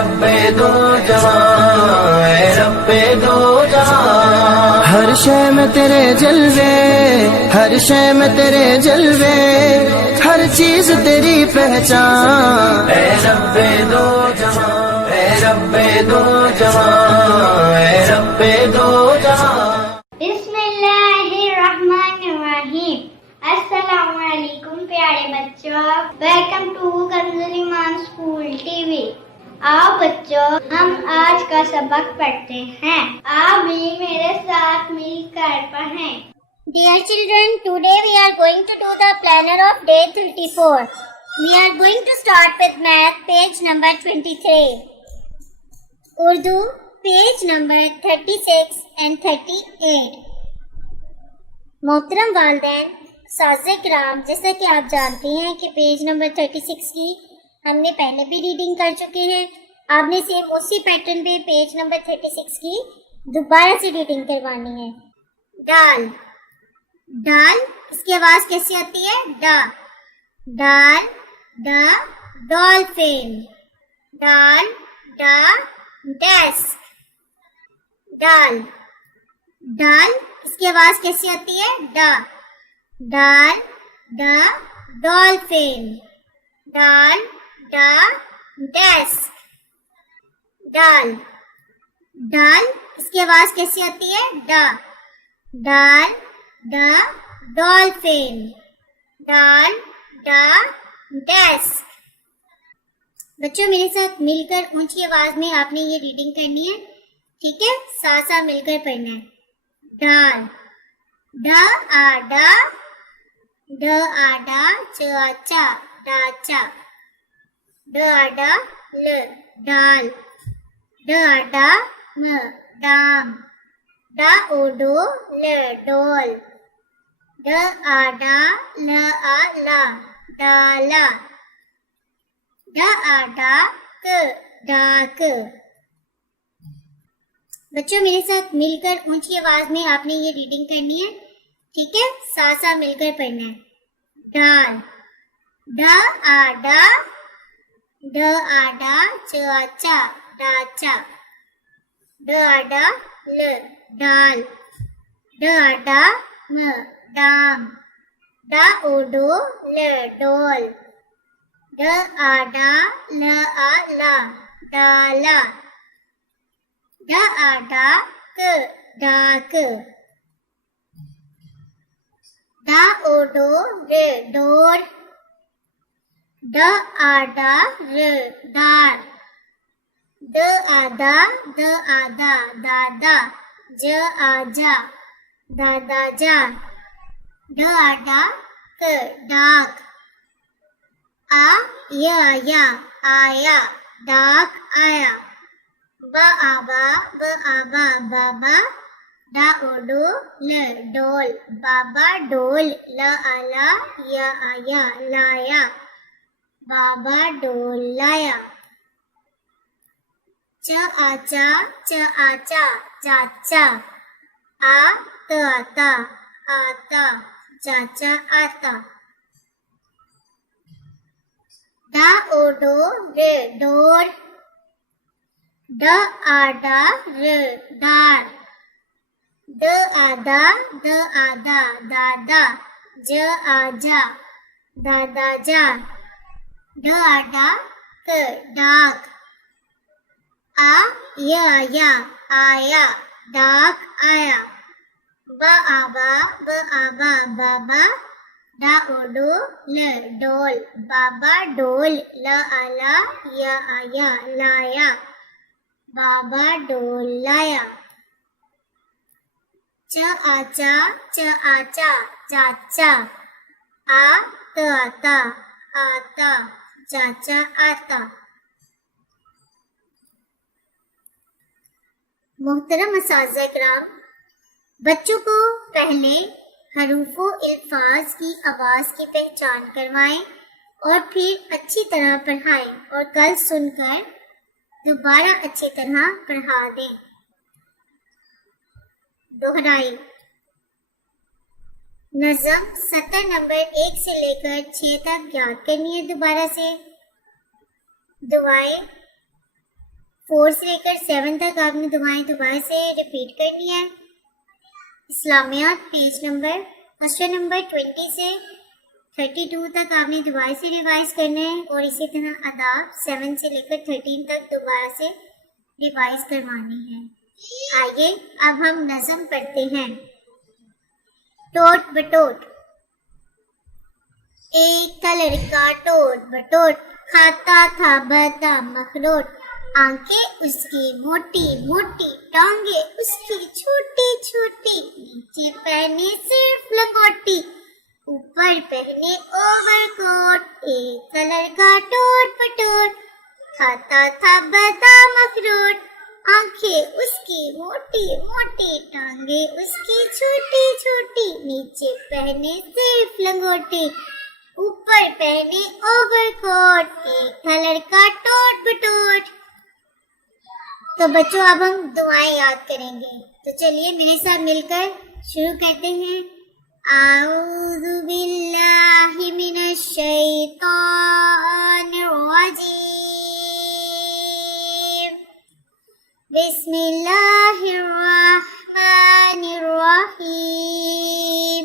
رب دو جہاں، اے رب دو جہاں، ہر شے میں تیرے جلوے، ہر شے میں تیرے جلوے، ہر چیز تیری پہچان، اے رب دو جہاں، اے رب دو جہاں، اے رب دو جہاں۔ بسم اللہ الرحمن الرحیم۔ السلام علیکم پیارے بچوں، ویلکم ٹو کنز ایمان اسکول ٹی وی۔ آؤ بچوں ہم آج کا سبق پڑھتے ہیں، آپ بھی میرے ساتھ مل کر پڑھیں۔ Dear children, today we are going to do the planner of day 34. We are going to start with math, page number 23. Urdu, page number 36 and 38. محترم والدین، اساتذہ کرام، جیسا کہ آپ جانتے ہیں کہ پیج نمبر 36 کی ہم نے پہلے بھی ریڈنگ کر چکے ہیں، آپ نے سیم اسی پیٹرن پہ پیج نمبر 36 کی دوبارہ سے ریڈنگ کروانی ہے۔ ڈال، ڈال اس کی آواز کیسی آتی ہے؟ ڈا، ڈال، ڈا، ڈالفن، ڈال، ڈا، ڈیسک، ڈال، ڈال اس کی آواز کیسی آتی ہے؟ ڈا، ڈال، ڈا، ڈالفن، ڈال، ڈا، ڈیسک، ڈال، ڈال اس کی آواز کیسی آتی ہے؟ ڈا، ڈال، ڈا، ڈالفن، ڈال، ڈا، ڈیسک۔ بچوں میرے ساتھ مل کر اونچی آواز میں آپ نے یہ ریڈنگ کرنی ہے، ٹھیک ہے؟ ساتھ ساتھ مل کر پڑھنا ہے۔ ڈال، ڈا آ ڈا، ڈ آ ڈا، چ آ چا، ڈا چا، ڈ آ ڈا ل، ڈال، ڈ آ ڈا م، ڈام، ڈا او ڈو ل، ڈول، ڈ آ ڈا ل آ لا، ڈالا، ڈ آ ڈا ک، ڈاک۔ بچوں میرے ساتھ مل کر اونچی آواز میں آپ نے یہ ریڈنگ کرنی ہے، ٹھیک ہے؟ ساتھ ساتھ مل کر پڑھنا ہے۔ ڈال، ڈا آ ڈا، ڈ آ ڈا، چ آ چا، ڈا چا، ڈ آ ڈا ل، ڈال، ڈ آ ڈا م، ڈام، ڈا او ڈو ل، ڈول، ڈ آ ڈا ل آ لا، ڈالا، ڈ آ ڈا ک، ڈاک، ڈا او ڈو ر، ڈور، ڈ آ ڈا ر، ڈار، ڈ آ دا د آ دا، دادا، ج آ جا، دادا جا، ڈ آ ڈا ک، ڈاک، آ یا یا، آیا، ڈاک آیا، ب آ با، ب آ با، بابا، ڈا او ڈو ل، ڈول، بابا ڈول، ل آ لا، یا آیا، لایا، بابا ڈول لایا، چ آ چا، چ آ چا، چاچا، آ ت آتا، آتا، چاچا آتا، ڈا او ڈو ر، ڈور، ڈ آ ڈا ر، ڈار، د آ دا د آ دا، دادا، ج آ جا، دادا جا، ڈ آ ڈا ک، ڈاک، آ یا یا، آیا، ڈاک آیا، ب آ با، ب آ با، بابا، ڈا او ڈو ل، ڈول، بابا ڈول، ل آ لا، یا آیا، لایا، بابا ڈول لایا، چ آ چا، چ آ چا، چاچا، آ ت آتا، آتا، چاچا آتا۔ محترم اساتذہ کرام، بچوں کو پہلے حروف و الفاظ کی آواز کی پہچان کروائیں اور پھر اچھی طرح پڑھائیں اور کل سن کر دوبارہ اچھی طرح پڑھا دیں۔ دہرائی نظم سطر نمبر 1 سے لے کر 6 تک یاد کرنی ہے دوبارہ سے۔ دعائیں 4 سے لے کر 7 تک آپ نے دعائیں دوبارہ سے ریپیٹ کرنی ہے. اسلامیات پیج نمبر کوشچن نمبر 20 سے 32 تک آپ نے دوبارہ سے ریوائز کرنا ہے, اور اسی طرح آداب 7 سے لے کر 13 تک دوبارہ سے ریوائز کروانی ہے. آئیے اب ہم نظم پڑھتے ہیں. ٹوٹ بٹوٹ. ایک کا لڑکا ٹوٹ بٹوٹ کھاتا تھا بادام اخروٹ. آنکھیں اس کی موٹی موٹی, ٹانگیں اس کی چھوٹی چھوٹی, نیچے پہنے صرف لنگوٹی, اوپر پہنے اوور کوٹ. ایک کا لڑکا ٹوٹ بٹوٹ کھاتا تھا بادام اخروٹ. آنکھیں اس کی موٹی موٹی, ٹانگیں اس کی چھوٹی چھوٹی, نیچے پہنے صرف لنگوٹی, اوپر پہنے اوور کوٹ. ایک تھا لڑکا ٹوٹ بٹوٹ. تو بچوں اب ہم دعائیں یاد کریں گے, تو چلیے میرے ساتھ مل کر شروع کرتے ہیں. اعوذ باللہ من الشیطان الرجیم. بسم اللہ الرحمن الرحیم.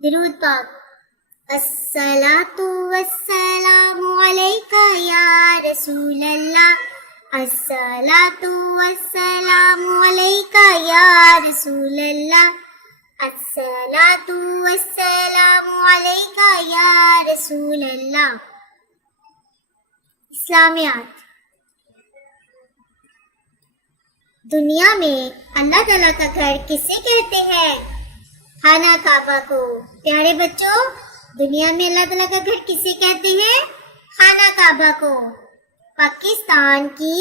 درود پاک. الصلاۃ والسلام علیک یا رسول اللہ. الصلاۃ والسلام علیک یا رسول اللہ. الصلاۃ والسلام علیک یا رسول اللہ. اسلامیات. دنیا میں اللہ تعالیٰ کا گھر کسے کہتے ہیں؟ خانہ کعبہ کو. پیارے بچوں, دنیا میں اللہ تعالیٰ کا گھر کسے کہتے ہیں؟ خانہ کعبہ کو. پاکستان کی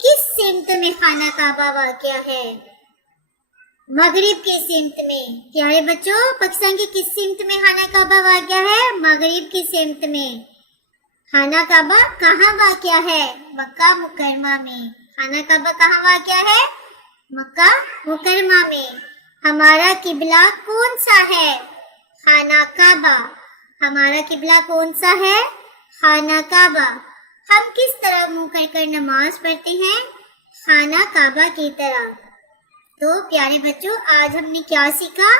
کس سمت میں خانہ کعبہ واقع ہے؟ مغرب کی سمت میں. پیارے بچوں, پاکستان کی کس سمت میں خانہ کعبہ واقع ہے؟ مغرب کی سمت میں. خانہ کعبہ کہاں واقع ہے؟ مکہ مکرمہ میں. خانہ کعبہ کہاں واقع ہے؟ مکہ مکرمہ میں. ہمارا قبلہ کون سا ہے؟ خانہ کعبہ. ہمارا قبلہ کون سا ہے؟ خانہ کعبہ. ہم کس طرح منہ کر کر نماز پڑھتے ہیں؟ خانہ کعبہ کی طرح. تو پیارے بچوں, آج ہم نے کیا سیکھا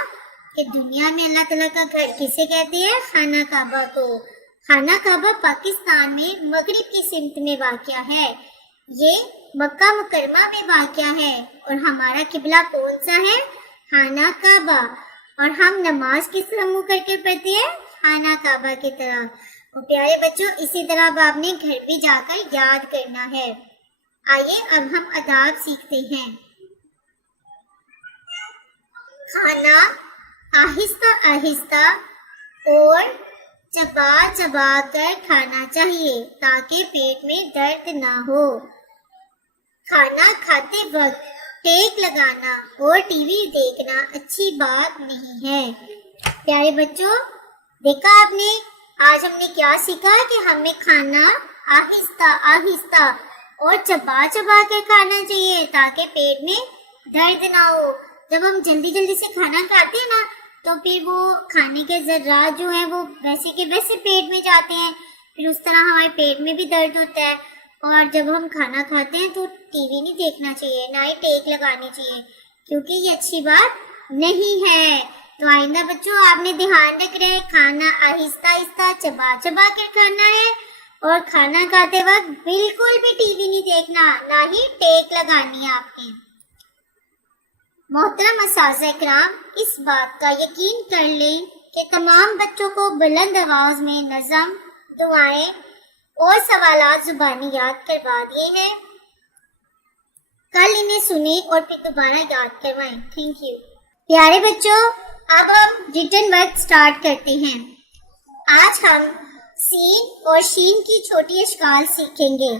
کہ دنیا میں اللہ تعالیٰ کا گھر کسے کہتے ہیں؟ خانہ کعبہ کو. خانہ کعبہ پاکستان میں مغرب کی سمت میں واقع ہے. یہ مکہ مکرمہ میں واقع ہے. اور ہمارا قبلہ کون سا ہے؟ خانہ کعبہ. اور ہم نماز کس طرح منہ کر کے پڑھتے ہیں؟ خانہ کعبہ کی طرح. اور پیارے بچوں, اسی طرح اب آپ نے گھر بھی جا کر یاد کرنا ہے. آئیے اب ہم آداب سیکھتے ہیں. کھانا آہستہ آہستہ اور چبا چبا کر کھانا چاہیے تاکہ پیٹ میں درد نہ ہو. کھانا کھاتے وقت ٹیک لگانا اور ٹی وی دیکھنا اچھی بات نہیں ہے. پیارے بچوں, دیکھا آپ نے آج ہم نے کیا سیکھا کہ ہمیں کھانا آہستہ آہستہ اور چبا چبا کر کھانا چاہیے تاکہ پیٹ میں درد نہ ہو. جب ہم جلدی جلدی سے کھانا کھاتے ہیں نا, تو پھر وہ کھانے کے ذرات جو ہیں وہ ویسے کے ویسے پیٹ میں جاتے ہیں. پھر اس طرح ہمارے پیٹ میں بھی درد ہوتا ہے. اور جب ہم کھانا کھاتے ہیں تو ٹی وی نہیں دیکھنا چاہیے, نہ ہی ٹیک لگانی چاہیے, کیونکہ یہ اچھی بات نہیں ہے. تو آئندہ بچوں آپ نے دھیان رکھ رہے, کھانا آہستہ آہستہ چبا چبا کر کھانا ہے. اور کھانا کھاتے وقت بالکل بھی ٹی وی نہیں دیکھنا, نہ ہی ٹیک لگانی ہے آپ نے. محترم اساتذہ کرام, اس بات کا یقین کر لیں کہ تمام بچوں کو بلند آواز میں نظم, دعائیں اور سوالات زبانی یاد کروا دیے ہیں. کل انہیں سنیں اور پھر دوبارہ یاد کروائیں. Thank you. پیارے بچوں, اب ہم ریٹن ورک سٹارٹ کرتے ہیں. آج ہم سین اور شین کی چھوٹی اشکال سیکھیں گے.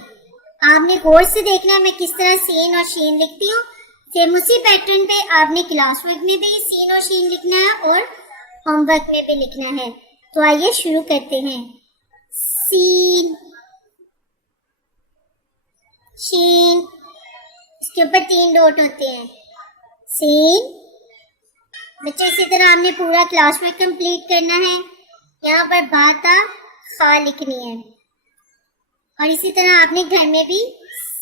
آپ نے غور سے دیکھنا ہے میں کس طرح سین اور شین لکھتی ہوں. سیم اسی پیٹرن پہ آپ نے کلاس ورک میں بھی سین اور شین لکھنا ہے اور ہوم ورک میں بھی لکھنا ہے. تو آئیے شروع کرتے ہیں. سین, شین, اس کے اوپر 3 ڈاٹ ہوتے ہیں. سین. بچے اسی طرح آپ نے پورا کلاس ورک کمپلیٹ کرنا ہے. یہاں پر با تا خا لکھنی ہے. اور اسی طرح آپ نے گھر میں بھی